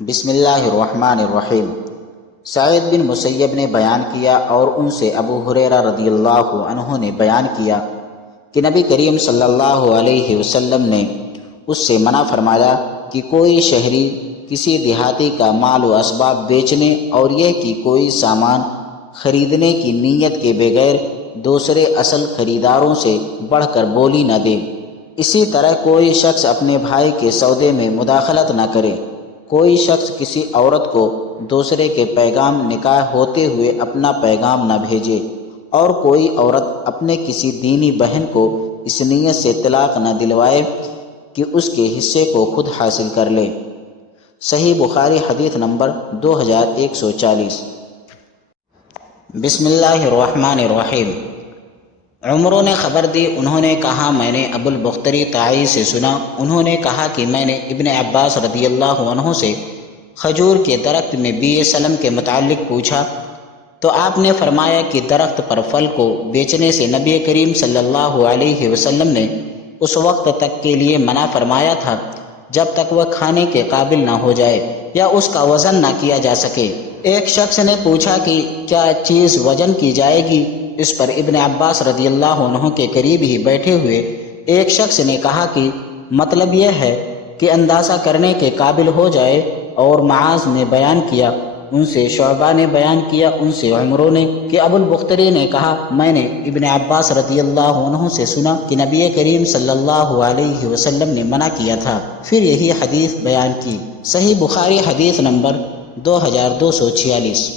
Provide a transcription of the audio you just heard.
بسم اللہ الرحمن الرحیم۔ سعید بن مسیب نے بیان کیا اور ان سے ابو ہریرہ رضی اللہ عنہ نے بیان کیا کہ نبی کریم صلی اللہ علیہ وسلم نے اس سے منع فرمایا کہ کوئی شہری کسی دیہاتی کا مال و اسباب بیچنے اور یہ کہ کوئی سامان خریدنے کی نیت کے بغیر دوسرے اصل خریداروں سے بڑھ کر بولی نہ دے۔ اسی طرح کوئی شخص اپنے بھائی کے سودے میں مداخلت نہ کرے۔ کوئی شخص کسی عورت کو دوسرے کے پیغام نکاح ہوتے ہوئے اپنا پیغام نہ بھیجے، اور کوئی عورت اپنے کسی دینی بہن کو اس نیت سے طلاق نہ دلوائے کہ اس کے حصے کو خود حاصل کر لے۔ صحیح بخاری حدیث نمبر 2140۔ بسم اللہ الرحمن الرحیم۔ عمروں نے خبر دی، انہوں نے کہا میں نے ابو البختری طائی سے سنا، انہوں نے کہا کہ میں نے ابن عباس رضی اللہ عنہ سے کھجور کے درخت میں بیع سلم کے متعلق پوچھا تو آپ نے فرمایا کہ درخت پر پھل کو بیچنے سے نبی کریم صلی اللہ علیہ وسلم نے اس وقت تک کے لیے منع فرمایا تھا جب تک وہ کھانے کے قابل نہ ہو جائے یا اس کا وزن نہ کیا جا سکے۔ ایک شخص نے پوچھا کہ کیا چیز وزن کی جائے گی؟ اس پر ابن عباس رضی اللہ عنہ کے قریب ہی بیٹھے ہوئے ایک شخص نے کہا کہ مطلب یہ ہے کہ اندازہ کرنے کے قابل ہو جائے، اور معاذ نے بیان کیا، ان سے شعبہ نے بیان کیا، ان سے عمروں نے کہ ابو البختری نے کہا میں نے ابن عباس رضی اللہ عنہ سے سنا کہ نبی کریم صلی اللہ علیہ وسلم نے منع کیا تھا، پھر یہی حدیث بیان کی۔ صحیح بخاری حدیث نمبر 2246۔